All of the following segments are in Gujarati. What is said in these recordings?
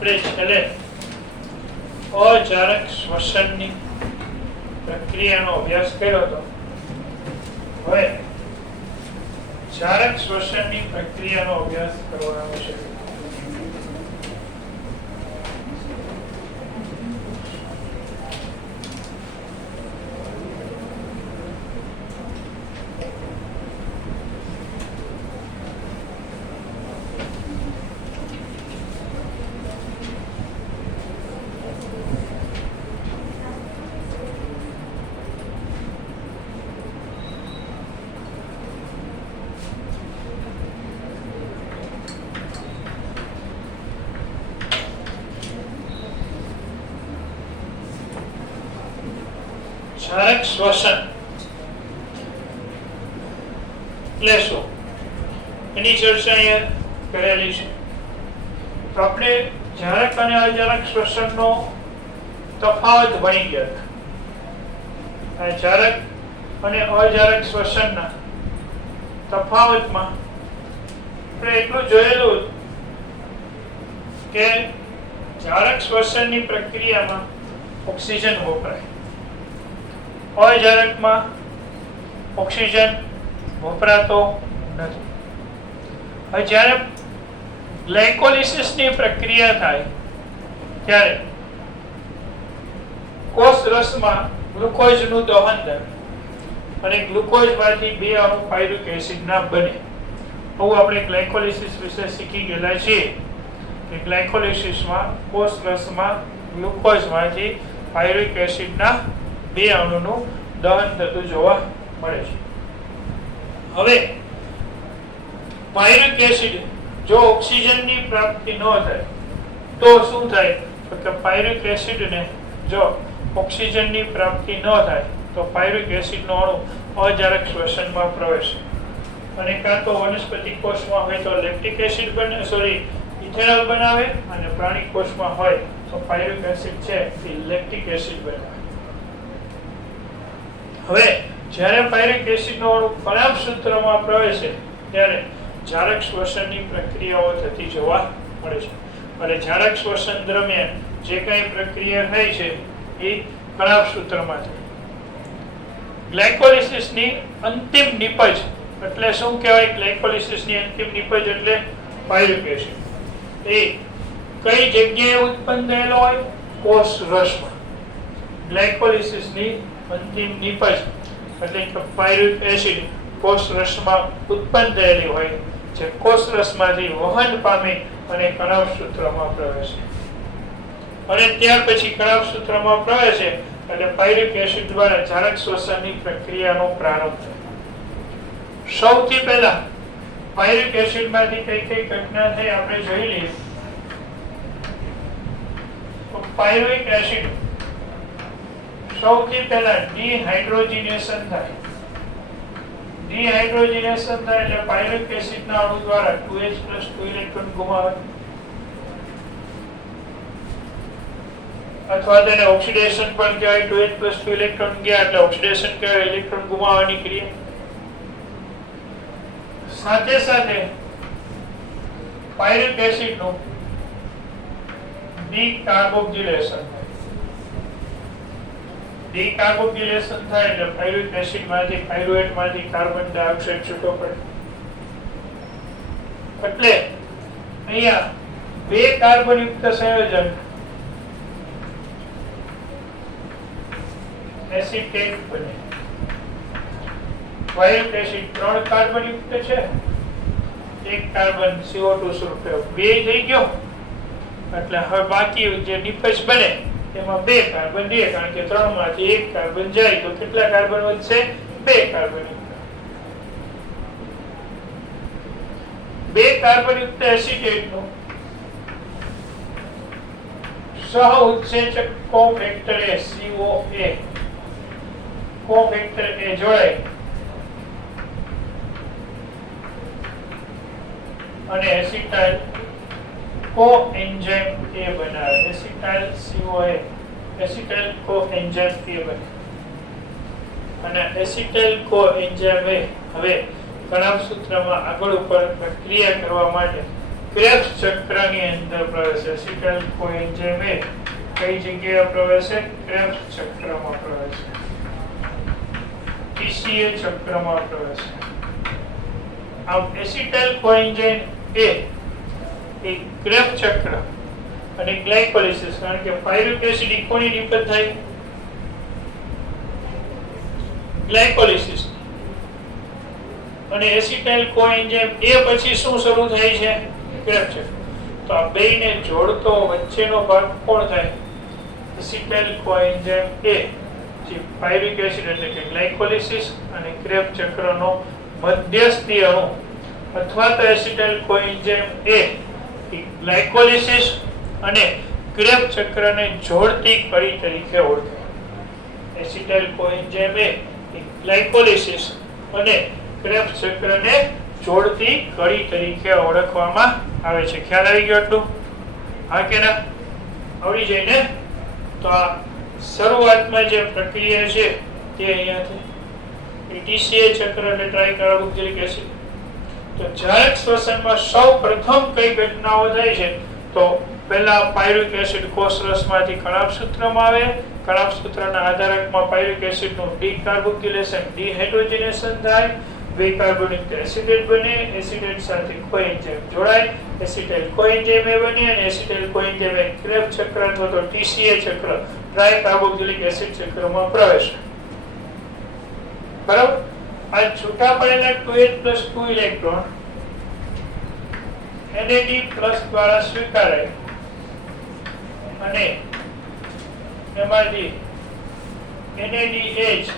આપણે છેલ્લે અજારક શ્વસનની પ્રક્રિયાનો અભ્યાસ કર્યો હતો. હવે જારક શ્વસનની પ્રક્રિયાનો અભ્યાસ કરવાનો છે. જારક શ્વસન એટલે શું એની ચર્ચા અહીંયા કરેલી છે. તો આપણે જારક અને અજારક શ્વસનનો તફાવત ભણી ગયા. જારક અને અજારક શ્વસનના તફાવતમાં આપણે એટલું જોયેલું કે જારક શ્વસનની પ્રક્રિયામાં ઓક્સિજન વપરાય, અજારકમાં ઓક્સિજન વપરાતો નથી. હવે જ્યારે ગ્લાયકોલિસિસની પ્રક્રિયા થાય ત્યારે કોષ રસમાં ગ્લુકોઝનું દહન થાય અને ગ્લુકોઝમાંથી બે અણુ પાયરુવેટ એસિડના બને. આવું આપણે ગ્લાયકોલિસિસ વિશે શીખી ગયેલા છીએ કે ગ્લાયકોલિસિસમાં કોષ રસમાં ગ્લુકોઝમાંથી પાયરુવેટ એસિડના બે અણુનું દહન થતું જોવા મળે છે. હવે પાયરુવેટ એસિડ જો ઓક્સિજનની પ્રાપ્તિ ન થાય તો શું થાય? તો કે પાયરુવેટ એસિડને જો ઓક્સિજનની પ્રાપ્તિ ન થાય તો પાયરુવેટ એસિડનો અણુ અજારક શ્વસનમાં પ્રવેશે અને કાં તો વનસ્પતિ કોષમાં હોય તો લેક્ટિક એસિડ ઇથેનોલ બનાવે અને પ્રાણી કોષમાં હોય તો પાયરુવેટ એસિડ છે એ લેક્ટિક એસિડ બનાવે. હવે જ્યારે પાયરુવેટ એસિડનો અણુ કણાભ સૂત્રમાં પ્રવેશે ત્યારે જારક શ્વસનની પ્રક્રિયાઓ થતી જોવા મળે છે. અને જારક શ્વસન દરમિયાન જે કંઈ પ્રક્રિયા થાય છે એ કણાભ સૂત્રમાં થાય. ગ્લાયકોલિસિસની અંતિમ નિપજ એટલે શું કહેવાય? ગ્લાયકોલિસિસની અંતિમ નિપજ એટલે પાયરુવેટ એસિડ એ કઈ જગ્યાએ ઉત્પન્ન થયેલો હોય? કોષ રસમાં. ગ્લાયકોલિસિસની અંતિમ નિપજ એટલે કે પાયરુવેટ એસિડ કોષ રસમાં ઉત્પન્ન થયેલી હોય જે કોષ રસમાંથી વહન પામી અને કણાભ સૂત્રમાં પ્રવેશે અને ત્યાર પછી કણાભ સૂત્રમાં પ્રવેશે એટલે પાયરુવેટ એસિડ દ્વારા જારક શ્વસનની પ્રક્રિયાનો પ્રારંભ થાય. સૌથી પહેલા પાયરુવેટ એસિડમાંથી કઈ કઈ ઘટના થઈ આપણે જોઈ લઈએ. પાયરુવેટ એસિડ સૌથી પહેલા ડિહાઇડ્રોજિનેશન થાય. ડિહાઇડ્રોજિનેશન થાય એટલે પાયરુવેટ એસિડના અણુ દ્વારા 2H+2 ઇલેક્ટ્રોન ગુમાવે અથવા તેને ઓક્સિડેશન પણ કહેવાય. 2H+2 ઇલેક્ટ્રોન ગયા એટલે ઓક્સિડેશન કહેવાય, ઇલેક્ટ્રોન ગુમાવવાની ક્રિયા. સાથે સાથે પાયરુવેટ એસિડનું ડીકાર્બોક્સિલેશન થાય. ડીકાર્બોક્સિલેશન થાય એટલે પાયરુવેટ એસિડમાંથી પાયરુવેટમાંથી કાર્બન ડાયોક્સાઇડ છૂટો પડે. એટલે અહીંયા બે કાર્બનયુક્ત સંયોજન એસિટેટ બને. પાયરુવેટ એસિડ 3 કાર્બનયુક્ત છે, એક કાર્બન CO2 સ્વરૂપે બે થઈ ગયો એટલે હવે બાકી જે નિપજ બને એમાં બે કાર્બન રહે કારણ કે 3 માંથી એક કાર્બન જાય તો કેટલા કાર્બન વધશે? બે કાર્બનયુક્ત. બે કાર્બનયુક્ત એસિટેટનું સહ ઉત્સેચક કોફેક્ટર એ COA કોફેક્ટર એ જોડાય અને એસિટાઇલ કોએન્ઝાઇમ A બનાવે. એસિટાઇલ COA એસિટાઇલ કોએન્ઝાઇમ A બને અને એસિટાઇલ કોએન્ઝાઇમ A હવે કણાભ સૂત્રમાં આગળ ઉપર પ્રક્રિયા કરવા માટે ક્રેબ્સ ચક્રની અંદર પ્રવેશે. એસિટાઇલ કોએન્ઝાઇમ એ કઈ જગ્યાએ પ્રવેશે? ક્રેબ્સ ચક્રમાં પ્રવેશે. TCA ચક્રમાં પ્રવેશે. આ એસિટાઇલ કોએન્ઝાઇમ એ ક્રેબ્સ ચક્ર અને ગ્લાયકોલિસિસ, કારણ કે પાયરુવેટ એસિડ કોની નિપજ થાય? ગ્લાયકોલિસિસ. અને એસિટાઇલ કોએન્ઝાઇમ એ પછી શું શરૂ થાય છે? ક્રેબ્સ ચક્ર. તો આ બેયને જોડતો વચ્ચેનો ભાગ કોણ થાય? એસિટાઇલ કોએન્ઝાઇમ એ જે પાયરુવેટ એસિડ એટલે કે ગ્લાયકોલિસિસ અને ક્રેબ્સ ચક્રનો મધ્યસ્થી અણુ અથવા તો એસિટાઇલ કોએન્ઝાઇમ એ ગ્લાયકોલિસિસ અને ક્રેબ્સ ચક્રને જોડતી કડી તરીકે ઓળખાય. એસિટાઇલ કોએન્ઝાઇમ એ ગ્લાયકોલિસિસ અને ક્રેબ્સ ચક્રને જોડતી કડી તરીકે ઓળખવામાં આવે છે. ખ્યાલ આવી ગયો આટલું? હા કે ના? આવડી જાય ને? તો આ શરૂઆતમાં જે પ્રક્રિયા છે તે અહીંયાથી TCA ચક્ર એટલે ટ્રાઇકાર્બોક્સિલિક એસિડ. તો જારક શ્વસનમાં સૌ પ્રથમ કઈ ઘટનાઓ થાય છે? તો પહેલા પાયરુવેટ એસિડ કોષરસમાંથી કણાભસૂત્રમાં આવે. કણાભસૂત્રના આધારકમાં પાયરુવેટ એસિડનું ડીકાર્બોક્સિલેશન, ડીહાઇડ્રોજનેશન થાય. બે કાર્બોનિક એસિડેટ બને. એસિડેટ સાથે કોએન્ઝાઇમ જોડાય. એસિટાઇલ કોએન્ઝાઇમ બને અને એસિટાઇલ કોએન્ઝાઇમ ક્રેબ્સ ચક્ર અથવા તો TCA ચક્ર ટ્રાઇકાર્બોક્સિલિક એસિડ ચક્રમાં પ્રવેશે. બરાબર? આ છૂટા પડેલા 2H+2 ઇલેક્ટ્રોન NAD+ દ્વારા સ્વીકારાય અને એમાંથી NADH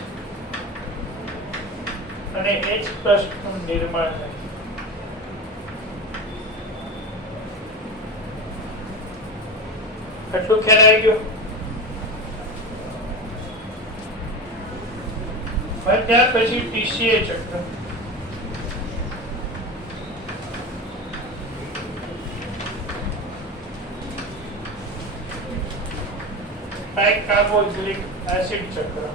અને H+ નું નિર્માણ થાય. એટલું ખ્યાલ આવી ગયો? ત્યાર પછી TCA ચક્ર. ટ્રાઇકાર્બોક્સિલિક એસિડ ચક્ર.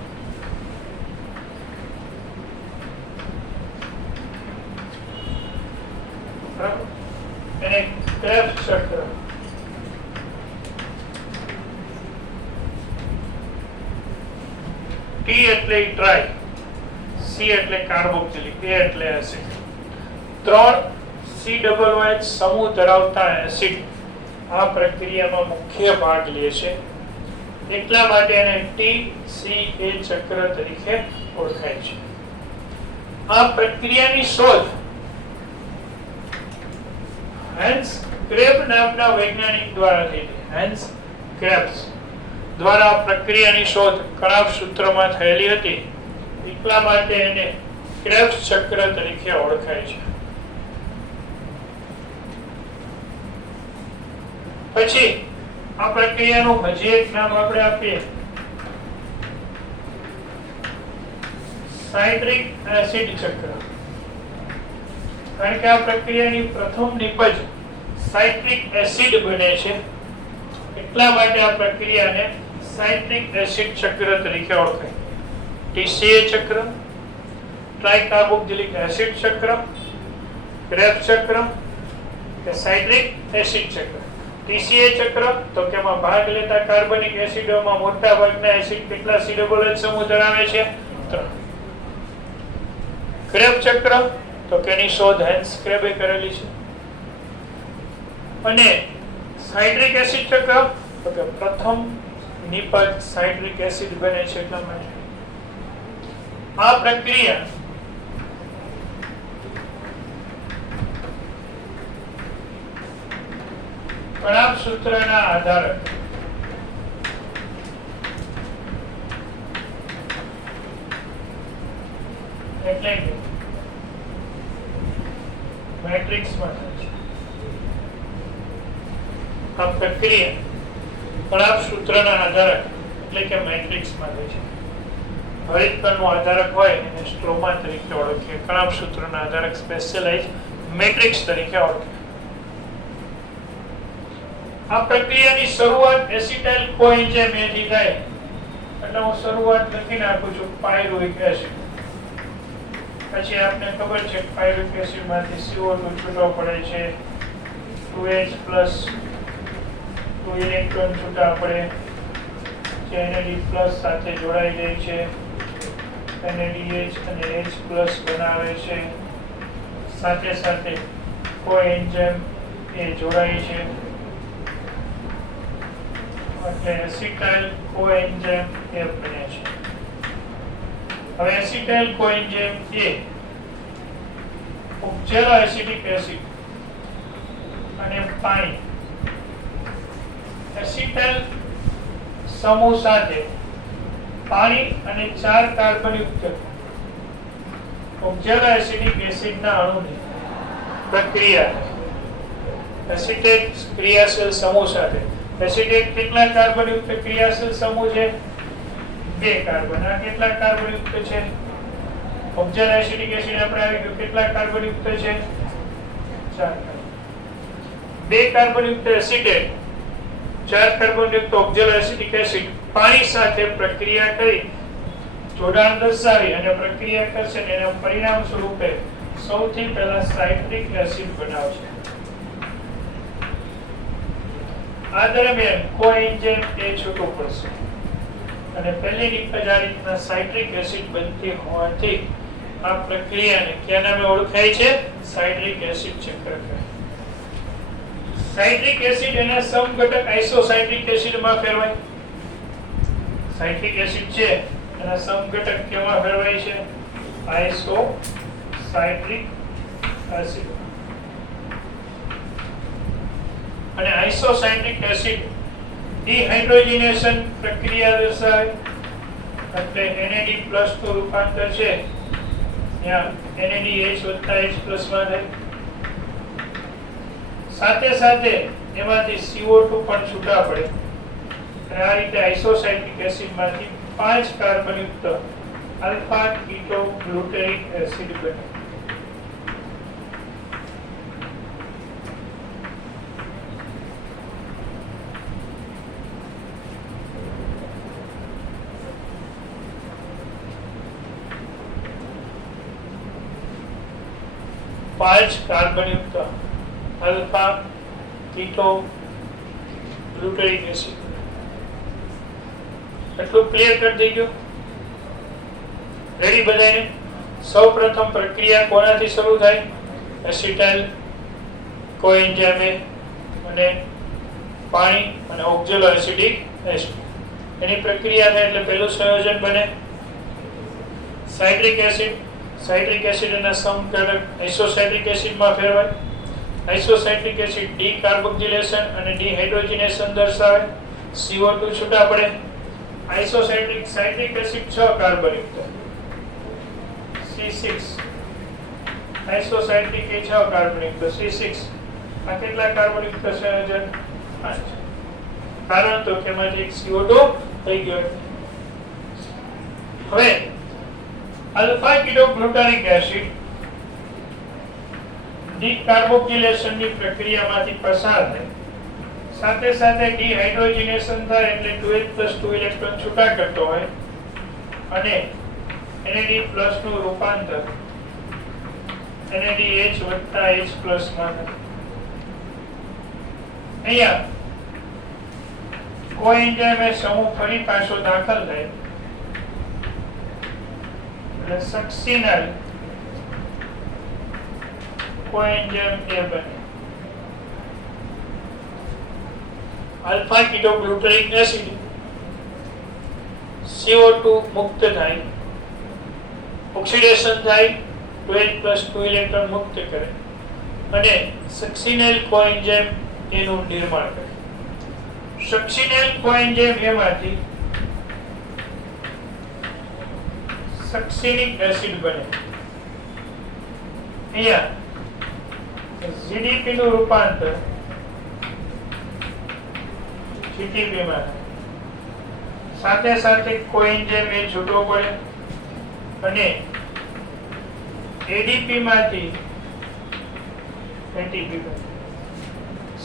એને ક્રેબ્સ ચક્ર. T એટલે ટ્રાઈ, C એટલે કાર્બોક્સિલિક, A એટલે એસિડ. 3 COOH સમૂહ ધરાવતા એસિડ આ પ્રક્રિયામાં મુખ્ય ભાગ લે છે. એટલા માટે એને TCA ચક્ર તરીકે ઓળખાય છે. આ પ્રક્રિયાની શોધ હેન્સ ક્રેબ નામના વૈજ્ઞાનિક દ્વારા થઈ હતી. હેન્સ ક્રેબ્સ દ્વારા પ્રક્રિયાની શોધ કણાભસૂત્રમાં થયેલી હતી. એટલા માટે એને ક્રેબ્સ ચક્ર તરીકે ઓળખાય છે. પછી આ પ્રક્રિયાનું હજી એક નામ આપણે આપીએ, સાઇટ્રિક એસિડ ચક્ર. કારણ કે આ પ્રક્રિયાની પ્રથમ નિપજ સાઇટ્રિક એસિડ બને છે. એટલા માટે આ પ્રક્રિયાને સાઇટ્રિક એસિડ ચક્ર તરીકે ઓળખાય. TCA ચક્ર, ટ્રાઇકાર્બોક્સિલિક એસિડ ચક્ર, ક્રેબ્સ ચક્ર કે સાઇટ્રિક એસિડ ચક્ર. TCA ચક્ર તો કે માં ભાગ લેતા કાર્બનિક એસિડોમાં મોટા ભાગના એસિડ કેટલા COOH સમૂહ ધરાવે છે? 3. ક્રેબ્સ ચક્ર તો કે ની શોધ હેન્સ ક્રેબે કરેલી છે. અને સાઇટ્રિક એસિડ ચક્ર તો કે પ્રથમ નિપજ સાઇટ્રિક એસિડ બને છે. એટલા માટે આ પ્રક્રિયા કણાભસૂત્રના આધારક એટલે કે મેટ્રિક્સમાં થાય છે. આ પ્રક્રિયા કણાભસૂત્રના આધારક એટલે કે મેટ્રિક્સમાં થાય છે. હરિતકણનો આધારક હોય એને સ્ટ્રોમા તરીકે ઓળખીએ. કણાભસૂત્રના આધારક સ્પેશિયલાઇઝ મેટ્રિક્સ તરીકે ઓળખીએ. આ પ્રક્રિયાની શરૂઆત એસિટાઇલ કોએન્ઝાઇમ થી થાય. એટલે હું શરૂઆત લખી નાખું છું પાયરુવેટ એસિડ. પછી આપને ખબર છે પાયરુવેટ એસિડ માંથી CO2 છૂટો પડે છે, 2H પ્લસ 2 ઇલેક્ટ્રોન છૂટા પડે જે NAD પ્લસ સાથે જોડાઈ જાય છે NADH અને H પ્લસ બનાવે છે સાથે સાથે કોએન્ઝાઇમ એ જોડાય છે એટલે એસિટાઇલ કોએન્ઝાઇમ એ બને છે હવે એસિટાઇલ કોએન્ઝાઇમ એ ઉપજેલો એસિટિક એસિડ અને પાણી એસિટાઇલ સમૂહ સાથે પાણી અને 4 કાર્બન યુક્ત ઉપજેલા એસિટિક એસિડના અણુની પ્રક્રિયા એસિટેટ ક્રિયાશીલ સમૂહ સાથે એસિટેટ કેટલા કાર્બન યુક્ત ક્રિયાશીલ સમૂહ છે 2 કાર્બન આ કેટલા કાર્બન યુક્ત છે ઉપજેલા એસિટિક એસિડ આપણે આવી ગયું કેટલા કાર્બન યુક્ત છે 4 2 કાર્બન યુક્ત એસિટેટ 4 કાર્બન યુક્ત ઉપજેલા એસિટિક એસિડ પાણી સાથે પ્રક્રિયા કરી જોડાણ દર્શાવી અને પ્રક્રિયા કરશે અને એના પરિણામ સ્વરૂપે સૌથી પહેલા સાઇટ્રિક એસિડ બનાવશે આ દરમિયાન કોએન્ઝાઇમ એ છૂટું પડશે અને પહેલી નિપજ આ રીતના સાઇટ્રિક એસિડ બનતી હોવાથી આ પ્રક્રિયાને કયા નામે ઓળખાય છે સાઇટ્રિક એસિડ ચક્ર કહે સાઇટ્રિક એસિડ એના સમઘટક આઇસોસાઇટ્રિક એસિડમાં ફેરવાય સાઇટ્રિક એસિડ છે એના સમઘટક કેમાં ફેરવાય છે આઇસોસાઇટ્રિક એસિડ અને આઇસોસાઇટ્રિક એસિડ ડિહાઇડ્રોજનેશન પ્રક્રિયા દર્શાવે એટલે NAD+ નું રૂપાંતર છે ત્યાં NADH + H+ માં થાય સાથે સાથે એમાંથી CO2 પણ છૂટા પડે અને આ રીતે આઇસોસાઇટ્રિક એસિડમાંથી 5 કાર્બન યુક્ત આલ્ફા કીટો ગ્લુટેરિક એસિડ બને કાર્બન યુક્ત આલ્ફા કીટો ગ્લુટેરિક એસિડ એટલું ક્લિયર કરી દઈ ગયું રેડી બધાને સૌપ્રથમ પ્રક્રિયા કોનાથી શરૂ થાય એસિટાઇલ કોએન્ઝાઇમ અને પાણી અને ઓક્ઝેલો એસિડિક એસિડ એની પ્રક્રિયા થાય એટલે પહેલું સંયોજન બને સાઇટ્રિક એસિડ એના સમઘટક આઇસોસાઇટ્રિક એસિડમાં ફેરવાય આઇસોસાઇટ્રિક એસિડ ડીકાર્બોક્સિલેશન અને ડીહાઇડ્રોજનેશન દર્શાવે CO2 છૂટા પડે સાઇટ્રિક એસિડ 6 કાર્બન યુક્ત C6 આઇસોસાઇટ્રિક એ 6 કાર્બન યુક્ત C6 આ કેટલા કાર્બન યુક્ત સંયોજન 5 કારણ તો કે એમાંથી એક CO2 થઈ ગયો હવે આલ્ફા કીટોગ્લુટારિક એસિડ ડીકાર્બોક્સિલેશન ની પ્રક્રિયામાંથી પસાર થાય સાથે સાથે ડીહાઇડ્રોજનેશન થાય એટલે 2H+2 ઇલેક્ટ્રોન છૂટા કરતો હોય અને NAD+ નું રૂપાંતર NADH + H+ માં થાય અહીંયા કોએન્ઝાઇમ એ સમૂહ ફરી પાછો દાખલ થાય એટલે સક્સિનલ કોએન્ઝાઇમ એ બને આલ્ફા કીટોગ્લુટારિક એસિડ CO2 મુક્ત થાય ઓક્સિડેશન થાય 2H+2 ઇલેક્ટ્રોન મુક્ત કરે અને સક્સિનલ કોએન્ઝાઇમ એનું નિર્માણ કરે સક્સિનલ કોએન્ઝાઇમ એમાંથી સક્સિનિક એસિડ બને અહીંયા GDP નું રૂપાંતર GTP માં સાથે સાથે કોએન્ઝાઇમ એ છૂટો પડે અને ADP માંથી ATP બને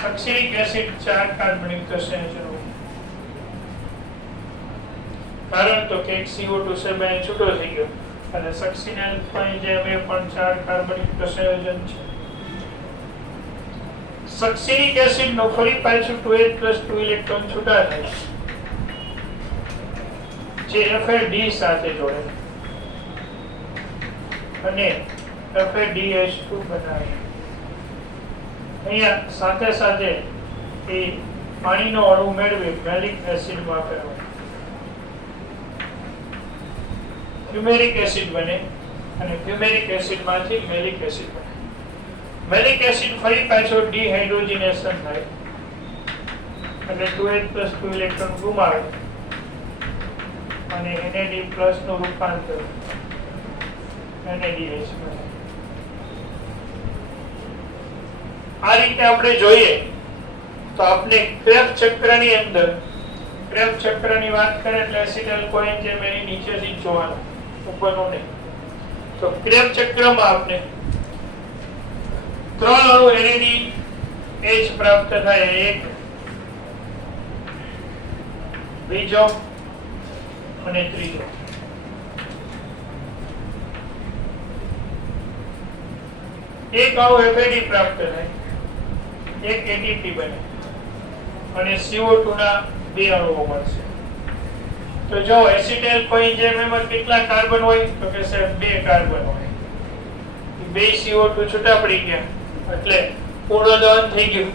સક્સિનિક એસિડ 4 કાર્બન યુક્ત સંયોજન કારણ તો કે CO2 છે બે છૂટો થઈ ગયો અને સક્સિનલ કોએન્ઝાઇમ એ પણ 4 કાર્બન યુક્ત સંયોજન છે સલ્ફ્યુરિક એસિડ નો ફરી પાછું 2H+2 ઇલેક્ટ્રોન છૂટા થાય જે FAD સાથે જોડે અને FADH2 બનાવે. અહીંયા સાથે સાથે એ પાણીનો અણુ મેળવી મેલિક એસિડમાં ફેરવાય, ફ્યુમેરિક એસિડ બને અને ફ્યુમેરિક એસિડમાંથી મેલિક એસિડ બને. મેલિક એસિડ ફરી પાછો ડિહાઇડ્રોજનેશન થાય એટલે 2H+2 ઇલેક્ટ્રોન ગુમાવે અને NAD+ નું રૂપાંતર NADH બને. આ રીતે આપણે જોઈએ તો આપણે ક્રેબ્સ ચક્રની અંદર ક્રેબ્સ ચક્રની વાત કરીએ એટલે એસિટાઇલ કોએન્ઝાઇમ એની નીચેથી જોવાનું, ઉપરનું નહીં. તો ક્રેબ્સ ચક્રમાં આપણે 3 અણુ NADH પ્રાપ્ત થાય, એક, બીજો અને ત્રીજો. એક અણુ FAD પ્રાપ્ત થાય, એક ATP બને અને CO2 ના 2 અણુઓ મળશે. તો જો એસિટાઇલ કોએન્ઝાઇમમાં કેટલા કાર્બન હોય તો કે સાહેબ 2 કાર્બન હોય. બે CO2 છૂટા પડી ગયા એટલે પૂર્ણ દહન થઈ ગયું.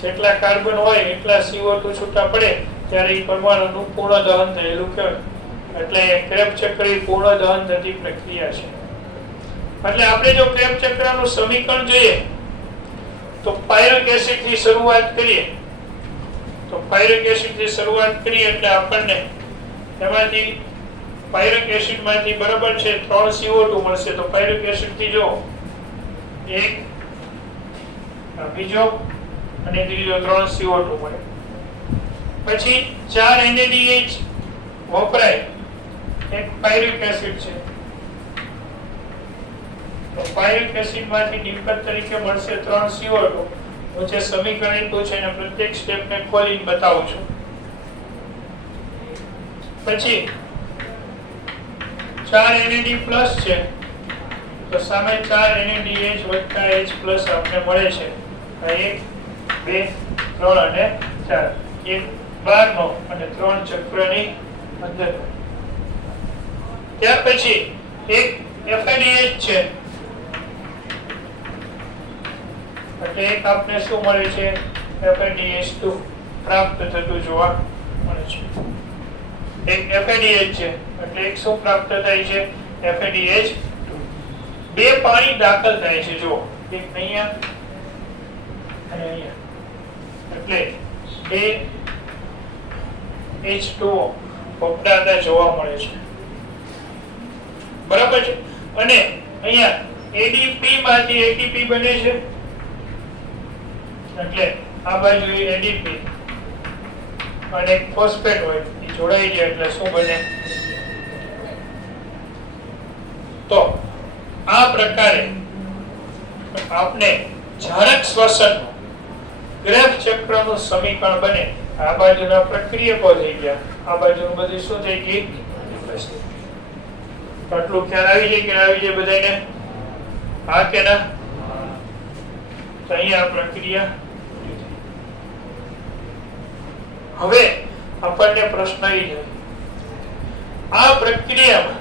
જેટલા કાર્બન હોય એટલા CO2 છૂટા પડે ત્યારે એ પરમાણુનું પૂર્ણ દહન થયેલું કહેવાય. એટલે ક્રેબ્સ ચક્ર પૂર્ણ દહન થતી પ્રક્રિયા છે. એટલે આપણે જો ક્રેબ્સ ચક્રનું સમીકરણ જોઈએ તો પાયરિક એસિડ થી શરૂઆત કરીએ એટલે આપણને એમાંથી પાયરિક એસિડ માંથી બરાબર છે 3 CO2 મળશે. તો પાયરિક એસિડ થી જો એક, બીજો અને ત્રીજો 3 CO2 મળે. પછી 4 NADH વપરાય, એક પાયરિક એસિડ છે. તો પાયરિક એસિડ માંથી નિપજ તરીકે મળશે 3 CO2. હું જે સમીકરણ આપ્યું છે એને પ્રત્યેક સ્ટેપને ખોલીને બતાવું છું. પછી 4 NAD+ છે તો સામે 4 NADH વત્તા H+ આપણે મળે છે. 1 2 3 અને 4, એક બહારનો અને 3 ચક્રની અંદર. ત્યાર પછી એક FADH છે એટલે એક આપને શું મળે છે FADH2 પ્રાપ્ત થતું જોવા મળે છે. એક FADH છે એટલે એક શું પ્રાપ્ત થાય છે FADH2. બે પાણી દાખલ થાય છે જો એક અહીંયા અને અહીંયા એટલે બે H2O વપરાતા જોવા મળે છે. બરાબર છે. અને અહીંયા ADP માંથી ATP બને છે એટલે આ બાજુ ADP અને ફોસ્ફેટ હોય એ જોડાઈ જાય એટલે શું બને. તો આ પ્રકારે આપણે જારક શ્વસન ક્રેબ્સ ચક્રનું સમીકરણ બને. આ બાજુના પ્રક્રિયકો થઈ ગયા, આ બાજુનું બધું શું થઈ ગયું. આટલું ખ્યાલ આવી જાય કે આવી જાય બધાને? હા કે ના? તો અહીંયા પ્રક્રિયા. હવે આપણને પ્રશ્ન આવી જાય આ પ્રક્રિયામાં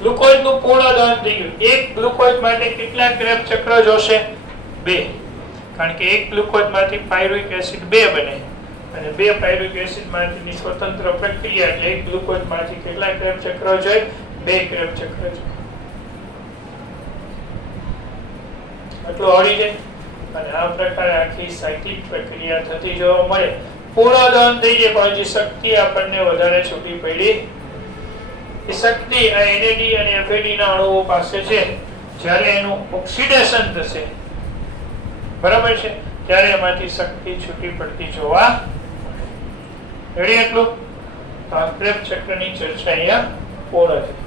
ગ્લુકોઝનું પૂર્ણ દહન થઈ ગયું. એક ગ્લુકોઝ માટે કેટલા ક્રેબ્સ ચક્ર જોશે? 2. કારણ કે એક ગ્લુકોઝ માંથી પાયરુવિક એસિડ 2 બને અને 2 પાયરુવિક એસિડ માંથી સ્વતંત્ર પ્રક્રિયા એટલે એક ગ્લુકોઝ માંથી કેટલા ક્રેબ્સ ચક્ર જોઈએ? 2 ક્રેબ્સ ચક્ર જોઈએ. આટલું આવડી જાય અને આ પ્રકારે આખી સાયક્લિક પ્રક્રિયા થતી જોવા મળે. પૂર્ણ દહન થઈ જાય પણ હજી શક્તિ આપણને વધારે છૂટી પડી. એ શક્તિ આ NAD અને FAD ના અણુઓ પાસે છે. જ્યારે એનું ઓક્સિડેશન થશે બરાબર છે ત્યારે એમાંથી શક્તિ છૂટી પડતી જોવા મળે. એટલું તો આ ક્રેબ્સ ચક્રની ચર્ચા અહીંયા પૂર્ણ થઈ.